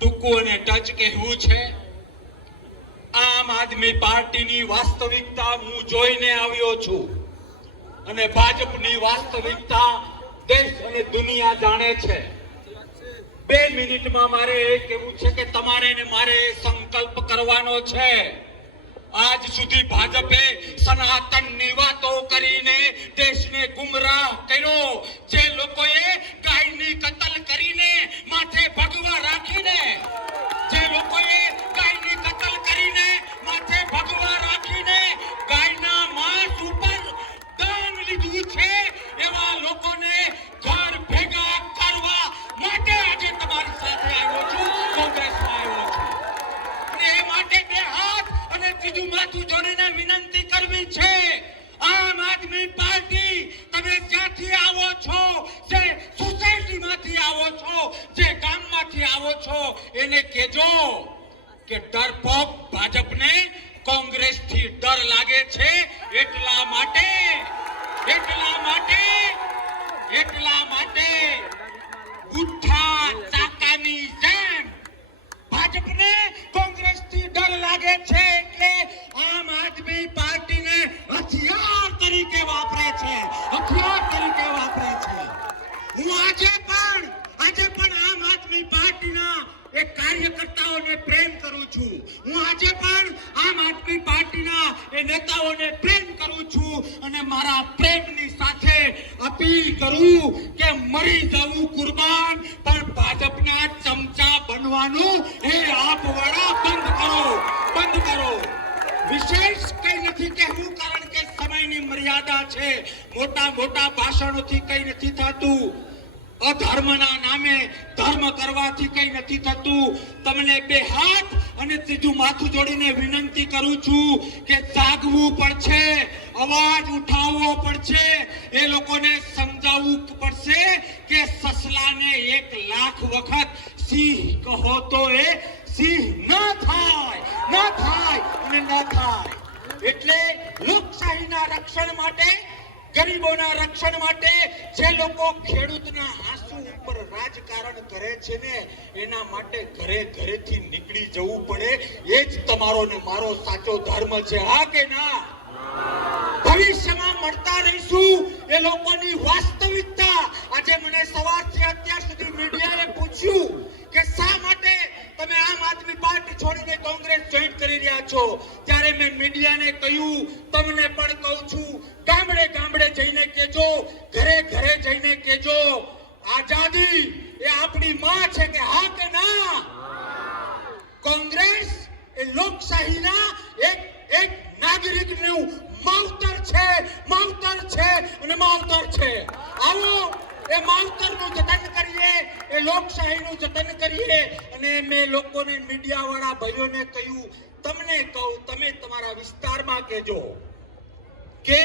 ટૂંકું અને ટચ કહેવું છે. આમ આદમી પાર્ટીની વાસ્તવિકતા હું જોઈને આવ્યો છું અને ભાજપની વાસ્તવિકતા દેશ અને દુનિયા જાણે છે. 2 મિનિટમાં મારે એ કહેવું છે કે તમારે ને મારે સંકલ્પ કરવાનો છે. આજ સુધી ભાજપે સનાતનની વાતો કરીને દેશને ગુમરાહ કર્યો. જે લોકોએ ગાયની કતલ કરીને માથે ભગવા રાખીને, જે લોકોએ ગાયની કતલ કરીને માથે ભગવા રાખીને ગાયના માંસ ઉપર દાન લીધું છે, એવા લોકોને ઘર ભેગા કરવા માટે આજે તમારી સાથે આવ્યો છું, કોંગ્રેસમાં આવ્યો છું. અને એ માટે 2 હાથ અને ત્રીજું માથું જોડીને વિનંતી કરવી છે. આમ આદમી પાર્ટી, તમે જ્યાંથી આવો છો, જે સોસાયટીમાંથી આવો છો, જે ગામમાંથી આવો છો, એને કહેજો કે ડરપોક ભાજપને કોંગ્રેસથી ડર લાગે છે. એટલા માટે ગુઠ્ઠા ચાકાની જેમ ભાજપને કોંગ્રેસથી ડર લાગે છે, એટલે આમ આદમી પાર્ટીને હથિયાર તરીકે વાપરે છે. હું આજે પણ આમ આદમી પાર્ટીના એક કાર્યકર્તાઓને પ્રેમ કરું છું. હું આજે પણ આમ આદમી પાર્ટીના એ નેતાઓને પ્રેમ કરું છું અને મારા પ્રેમની સાથે અપીલ કરું કે મરી જવું કુરબાન, પણ ભાજપના ચમચા બનવાનું એ આપવાળા બંધ કરો. વિશેષ કઈ નથી કહેવું, કારણ કે સમયની મર્યાદા છે. મોટા ભાષણોથી કઈ નથી થતું. અધર્મના નામે ધર્મ કરવાથી કઈ નથી થતું. તમને 2 હાથ અને ત્રીજું માથું જોડીને વિનંતી કરું છું કે જાગવું પડશે, અવાજ ઉઠાવવો પડશે. એ લોકોને સમજાવવું પડશે કે સસલાને 1 લાખ વખત સિંહ કહો તો એ સિંહ ન થાય. એટલે લોકશાહીના રક્ષણ માટે, ગરીબોના રક્ષણ માટે જે લોકો ખેડૂતના આંસુ ઉપર રાજકારણ કરે છે ને, એના માટે ઘરેથી નીકળી જવું પડે. એ જ તમારો ને મારો સાચો ધર્મ છે. હા કે ના? ભવિષ્યમાં મળતા રહીશું એ લોકોની વાસ્તવિકતા. આજે મને સવારથી અત્યાર સુધી મીડિયાએ પૂછ્યું કે શા માટે તમે આમ આદમી પાર્ટી છોડીને કોંગ્રેસ જોઈન કરી રહ્યા છો, ત્યારે મેં મીડિયાને કહ્યું, તમને પણ કહું છું, ગામડે જઈને કહેજો, ઘરે જઈને કહેજો, આઝાદી એ આપણી માં છે કે હા કે ના? કોંગ્રેસ એ લોકશાહીના એક નાગરિકનું માવતર છે. આવો એ માવતરનું જતન કરીએ, એ લોકશાહીનું જતન કરીએ. અને મેં લોકોને, મીડિયાવાળા ભાઈઓને કહ્યું, તમને કહું, તમે તમારા વિસ્તારમાં કહેજો કે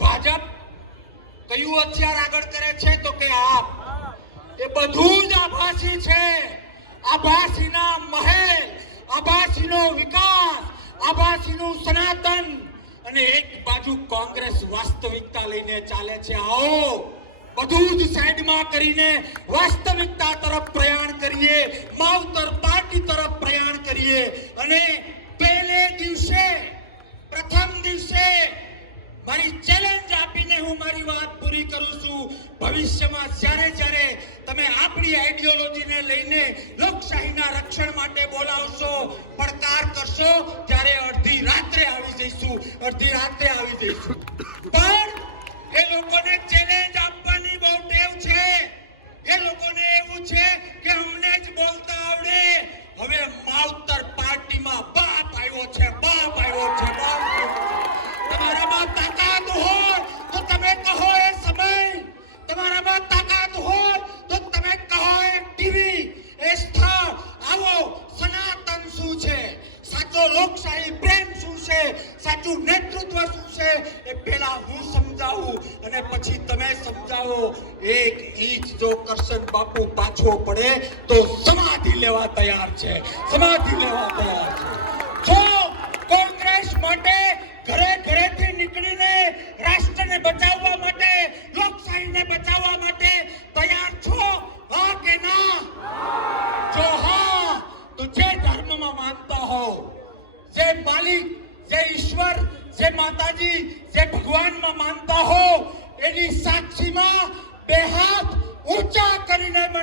ભાજપ કયું હથિયાર આગળ કરે છે, તો કે આપ. એ બધું જ આભાસી છે. આભાસીના મહેલ, આભાસીનો વિકાસ, આભાસીનું સનાતન, અને એક બાજુ કોંગ્રેસ વાસ્તવિકતા લઈને ચાલે છે. આવો બધું જ સાઈડમાં કરીને વાસ્તવિકતા તરફ પ્રયાણ કરીએ, માવતર પાર્ટી તરફ પ્રયાણ કરીએ. અને પ્રથમ દિવસે મારી ચેલેન્જ આપીને હું મારી વાત પૂરી કરું છું. ભવિષ્યમાં જ્યારે તમે આપણી આઈડિયોલોજીને લઈને લોકશાહીના રક્ષણ માટે બોલાવશો, પડકાર કરશો, ત્યારે અડધી રાત્રે આવી જઈશું. પણ એ લોકોને ચેલેન્જ આપવાની બહુ ટેવ છે. એ લોકોને એવું છે કે અમને જ બોલતા આવડે. હવે માવતર પાર્ટીમાં બાપ આવ્યો છે. તમારામાં તાકાત હોય તો તમે કહો એ સમય, તમારામાં તાકાત હોય તો તમે કહો એ ટીવી, એ સ્થળ. આવો સનાતન શું છે, સાચો લોકશાહી પ્રેમ શું છે, સાચું નેતૃત્વ શું છે, એ પહેલા હું સમજાવું અને પછી તમે સમજાવો. 1 ઇંચ જો કરશન બાપુ પાછો પડે તો સમાધિ લેવા તૈયાર છે. જો કોંગ્રેસ માટે ઘરેથી નીકળીને રાષ્ટ્રને બચાવવા માટે, લોકશાહીને બચાવવા માટે તૈયાર છો? હા કે ના? જો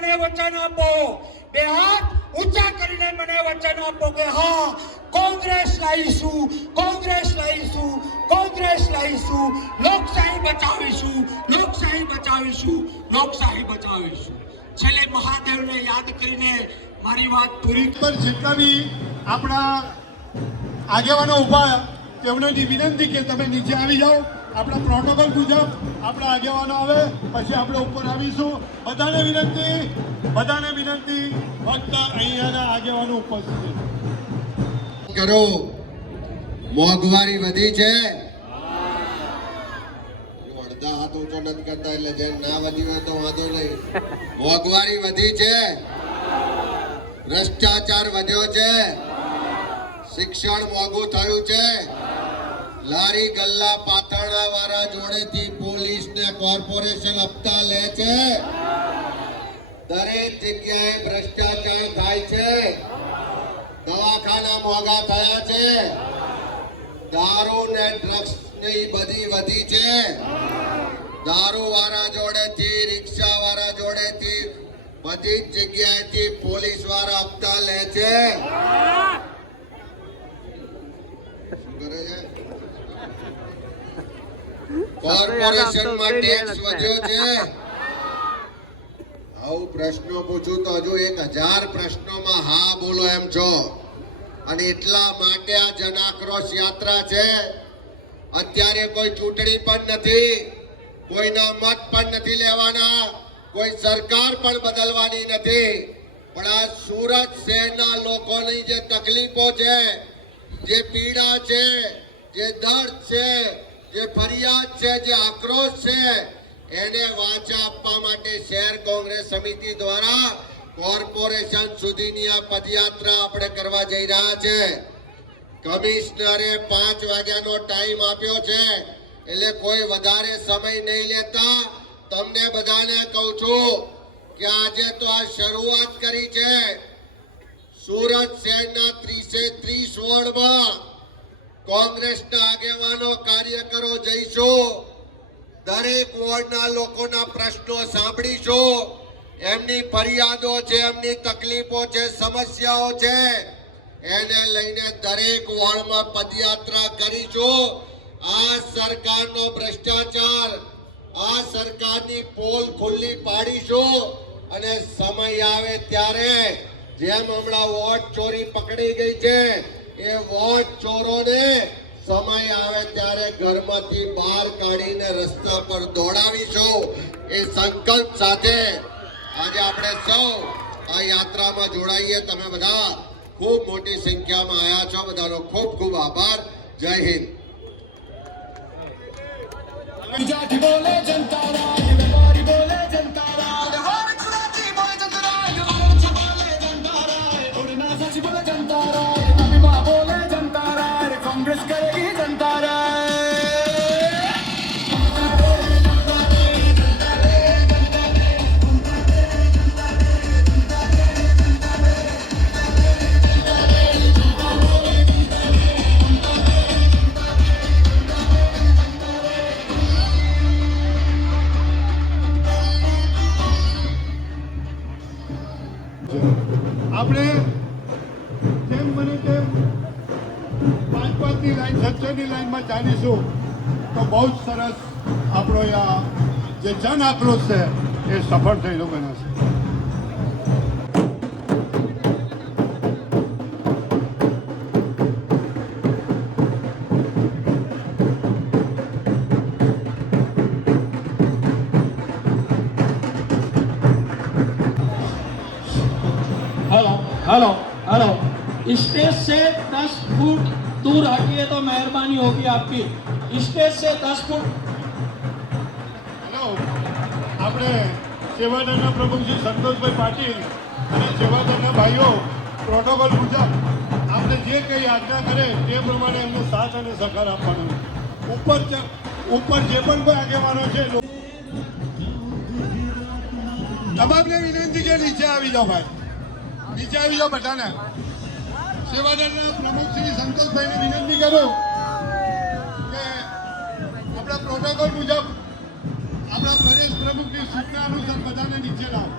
મને વચન આપો, બે હાથ ઊંચા કરીને મને વચન આપો કે હા કોંગ્રેસ લાવીશું, કોંગ્રેસ લાવીશું, કોંગ્રેસ લાવીશું, લોકશાહી બચાવીશું, લોકશાહી બચાવીશું, લોકશાહી બચાવીશું. છેલ્લે મહાદેવને યાદ કરીને મારી વાત પૂરી. પર જેટલા બી આપણા આગેવાનો ઉભા તેમને વિનંતી કે તમે નીચે આવી જાઓ. આપણા પ્રોટોકોલ મુજબ આપણા આગેવાનો આવે પછી આપણે ઉપર આવીશું. બધાને વિનંતી ફક્ત અહીંયાના આગેવાનો ઉપસ્થિત કરો. મોંઘવારી વધી છે, અડધા હાથ ઊંચો નથી કરતા એટલે જેમ ના વધી હોય તો વાંધો નહીં. મોંઘવારી વધી છે, ભ્રષ્ટાચાર વધ્યો છે, શિક્ષણ મોંઘું થયું છે, લારી ગલ્લા પાથરણા વાળા જોડેથી પોલીસ ને કોર્પોરેશન હપ્તા લે છે, દરેક જગ્યાએ ભ્રષ્ટાચાર થાય છે, દવાખાના મોંઘા થયા છે, દારૂ ને ડ્રગ્સ ની બધી વધી છે, દારૂ વાળા જોડેથી રિક્ષા વાળા જોડેથી બધી જ જગ્યાએથી પોલીસ વાળા હપ્તા લે છે. શું કરે છે? કોર્પોરેશનમાં ટેક્સ વધ્યો છે. આવું પ્રશ્નો પૂછું તો હજુ 1000 પ્રશ્નોમાં હા બોલો એમ છો. અને એટલા માટે આ જન આક્રોશ યાત્રા છે. અત્યારે કોઈ ચૂંટણી પણ નથી, કોઈના મત પણ નથી લેવાના, કોઈ સરકાર પણ બદલવાની નથી. પણ આ સુરત શહેરના લોકોની જે તકલીફો છે, જે પીડા છે, જે દર્દ છે, જે ફરિયાદ છે, જે આક્રોશ છે, એને વાચા આપવા માટે શહેર કોંગ્રેસ સમિતિ દ્વારા કોર્પોરેશન સુધીની આ પદયાત્રા આપણે કરવા જઈ રહ્યા છે. કમિશનરે 5 વાગ્યાનો ટાઈમ આપ્યો છે એટલે કોઈ વધારે સમય નહીં લેતા તમને બધાને કહું છું કે આજે તો આ શરૂઆત કરી છે. સુરત શહેરના 30 વોર્ડમાં કોંગ્રેસના આગેવાનો કાર્યકરો જઈશું. દરેક વોર્ડના લોકોના પ્રશ્નો સાંભળીશું, એમની ફરિયાદો છે, એમની તકલીફો છે, સમસ્યાઓ છે, એને લઈને દરેક વોર્ડમાં પદયાત્રા કરીશું. આ સરકારનો ભ્રષ્ટાચાર, આ સરકારની પોલ ખુલ્લી પાડીશું. અને સમય આવે ત્યારે જેમ હમણાં વોટ ચોરી પકડી ગઈ છે, એ વોટ ચોરોને સમય આવે ત્યારે ઘરમાંથી બહાર કાઢીને રસ્તા પર દોડાવીશું. એ સંકલ્પ સાથે આજે આપણે સૌ આ યાત્રામાં જોડાઈએ. તમે બધા ખૂબ મોટી સંખ્યામાં આવ્યા છો, બધાનો ખૂબ ખૂબ આભાર. જય હિન્દ. બોલે જનતા રાજ, વેપારી બોલે જનતા રાજ, બોલે જનતા રાજ, ઉડના સચ બોલે જનતા રાજ, અભિમા બોલે જનતા રાજ, कांग्रेस करेगी जनता राज. આપણે જેમ બને તેમ 5-5ની લાઈન 6-6ની લાઈનમાં ચાલીશું તો બહુ જ સરસ આપણો આ જે જન આક્રોશ છે એ સફળ થયેલો ગણાશે. हेलो हेलो स्टेज से 10 फुट दूर हटिए तो मेहरबानी होगी आपकी. स्टेज से 10 फुट. હેલો, આપણે સેવાદળના પ્રમુખ શ્રી સંતોષભાઈ પાટીલ અને સેવાદળના ભાઈઓ પ્રોટોકોલ મુજબ આપણે જે કંઈ આજ્ઞા કરે તે પ્રમાણે એમનો સાથ અને સહકાર આપવાનો. ઉપર જે પણ કોઈ આગેવાનો છે તમામને વિનંતી કે નીચે આવી જાઓ ભાઈ, નીચે આવી જાઓ બધાને. સેવાદળના પ્રમુખ શ્રી સંતોષભાઈને વિનંતી કરું કે આપણા પ્રોટોકોલ મુજબ આપણા પ્રદેશ પ્રમુખની સૂચના અનુસાર બધાને નીચે લાવો.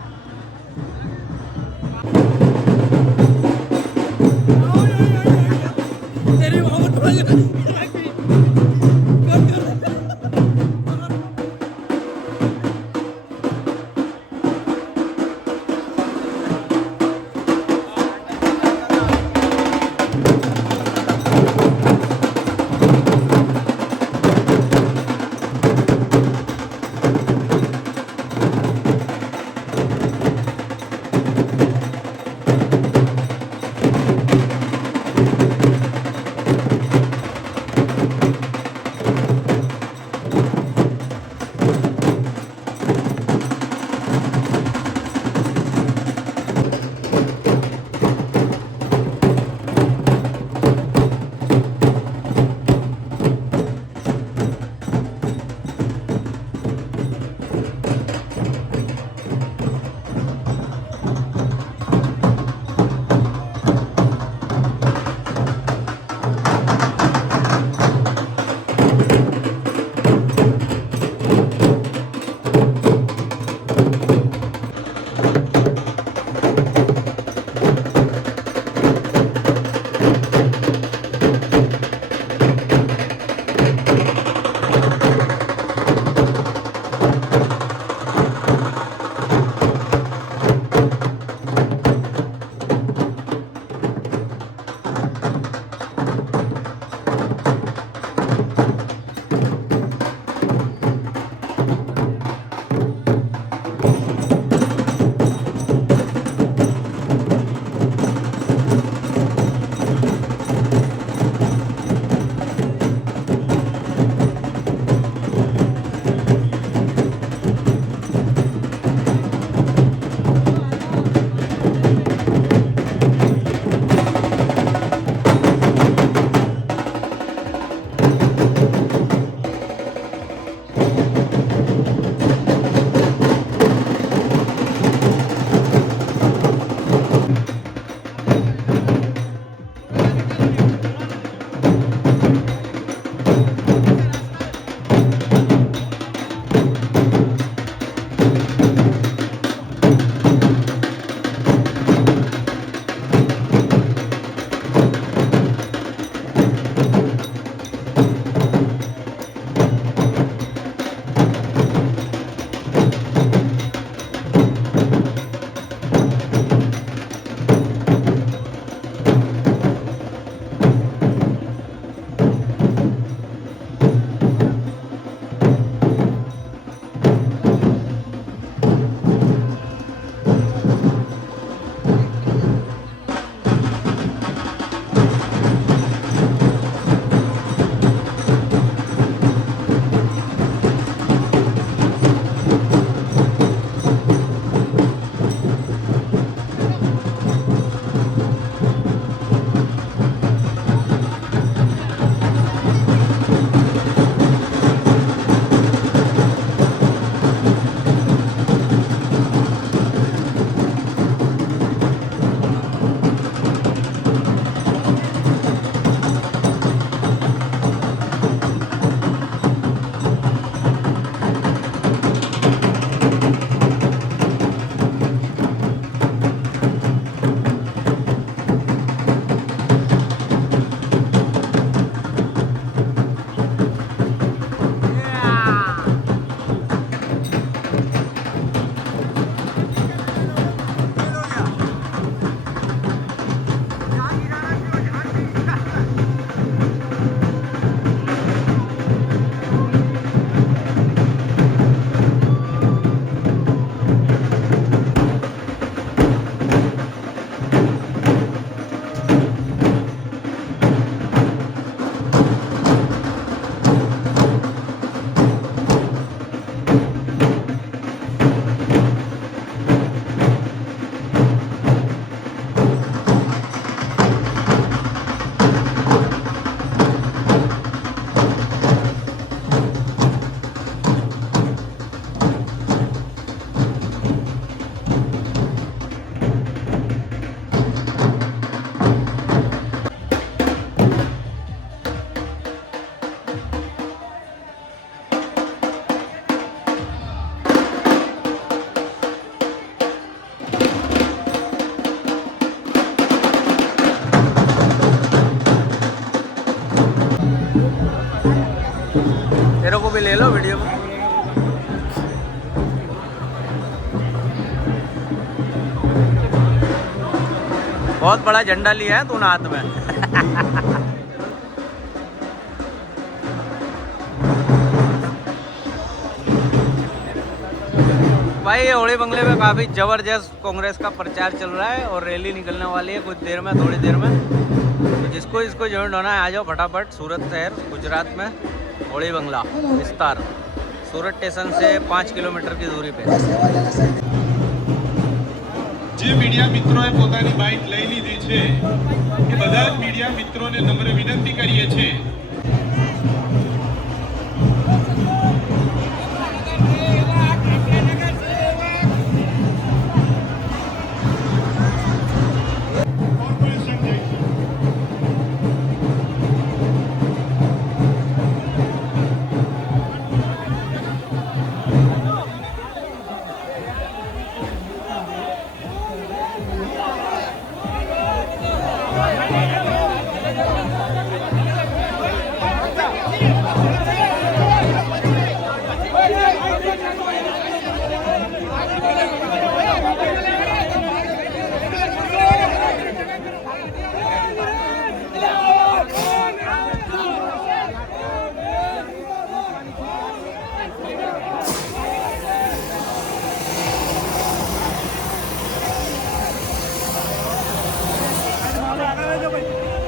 भी ले लो वीडियो में। बहुत बड़ा झंडा लिया है तूने हाथ में। भाई ये होली बंगले में काफ़ी ज़बरदस्त कांग्रेस का प्रचार चल रहा है और रैली निकलने वाली है कुछ देर में, थोड़ी देर में। तो जिसको इसको ज्वाइन होना है आ जाओ फटाफट। सूरत शहर गुजरात में होली बंगला विस्तार, सूरत स्टेशन से 5 किलोमीटर की दूरी पे। જે મીડિયા મિત્રોએ પોતાની બાઇક લઈ લીધી છે એ બધા જ મીડિયા મિત્રોને નમ્ર વિનંતી કરીએ છીએ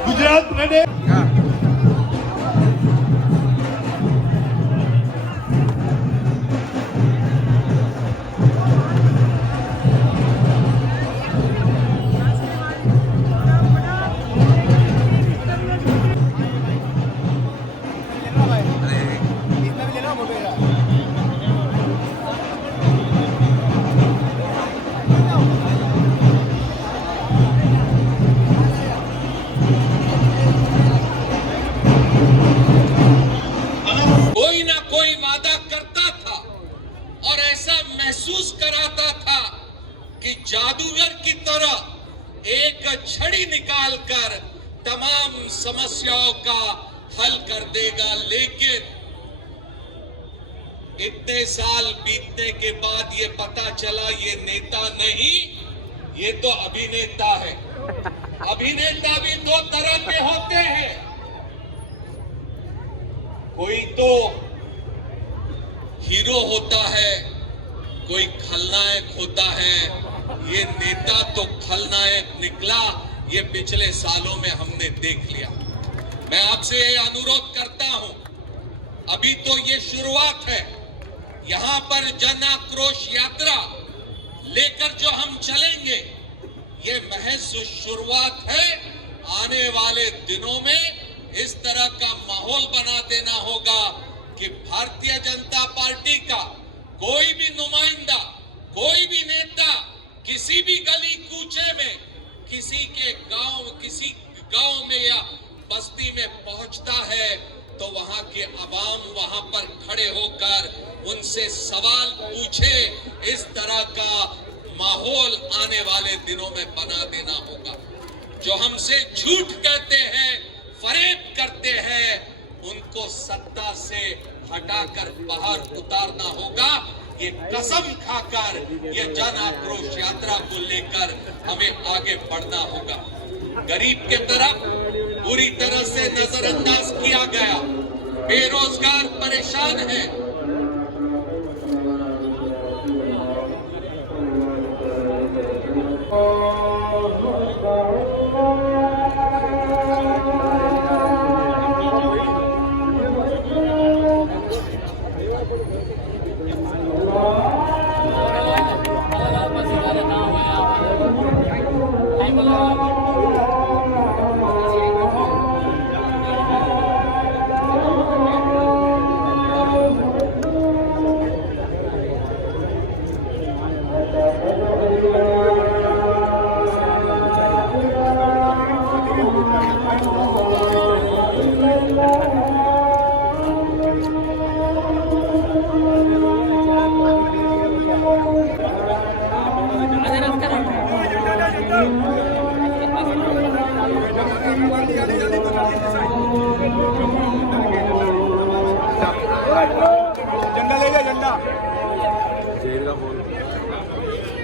ગુજરાત પ્રદેશ कोई ना कोई वादा करता था और ऐसा महसूस कराता था कि जादूगर की तरह एक छड़ी निकालकर तमाम समस्याओं का हल कर देगा। लेकिन इतने साल बीतने के बाद ये पता चला ये नेता नहीं, ये तो अभिनेता है। अभिनेता भी दो तरह के होते हैं, कोई तो हीरो होता है, कोई खलनायक होता है। ये नेता तो खलनायक निकला, ये पिछले सालों में हमने देख लिया। मैं आपसे ये अनुरोध करता हूं, अभी तो ये शुरुआत है। यहां पर जन आक्रोश यात्रा लेकर जो हम चलेंगे ये महज शुरुआत है। आने वाले दिनों में इस तरह का माहौल बना देना होगा कि भारतीय जनता पार्टी का कोई भी नुमाइंदा, कोई भी नेता किसी भी गली कूचे में, किसी गांव में या बस्ती में पहुंचता है तो वहां के अवाम वहां पर खड़े होकर उनसे सवाल पूछे। इस तरह का माहौल आने वाले दिनों में बना देना होगा। जो हमसे झूठ कहते हैं, फरेब करते हैं, उनको सत्ता से हटाकर बाहर उतारना होगा। ये कसम खाकर ये जन आक्रोश यात्रा को लेकर हमें आगे बढ़ना होगा। गरीब के तरफ पूरी तरह से नजरअंदाज किया गया, बेरोजगार परेशान है। જલ્દી झंडा ले जा झंडा जैन का फोन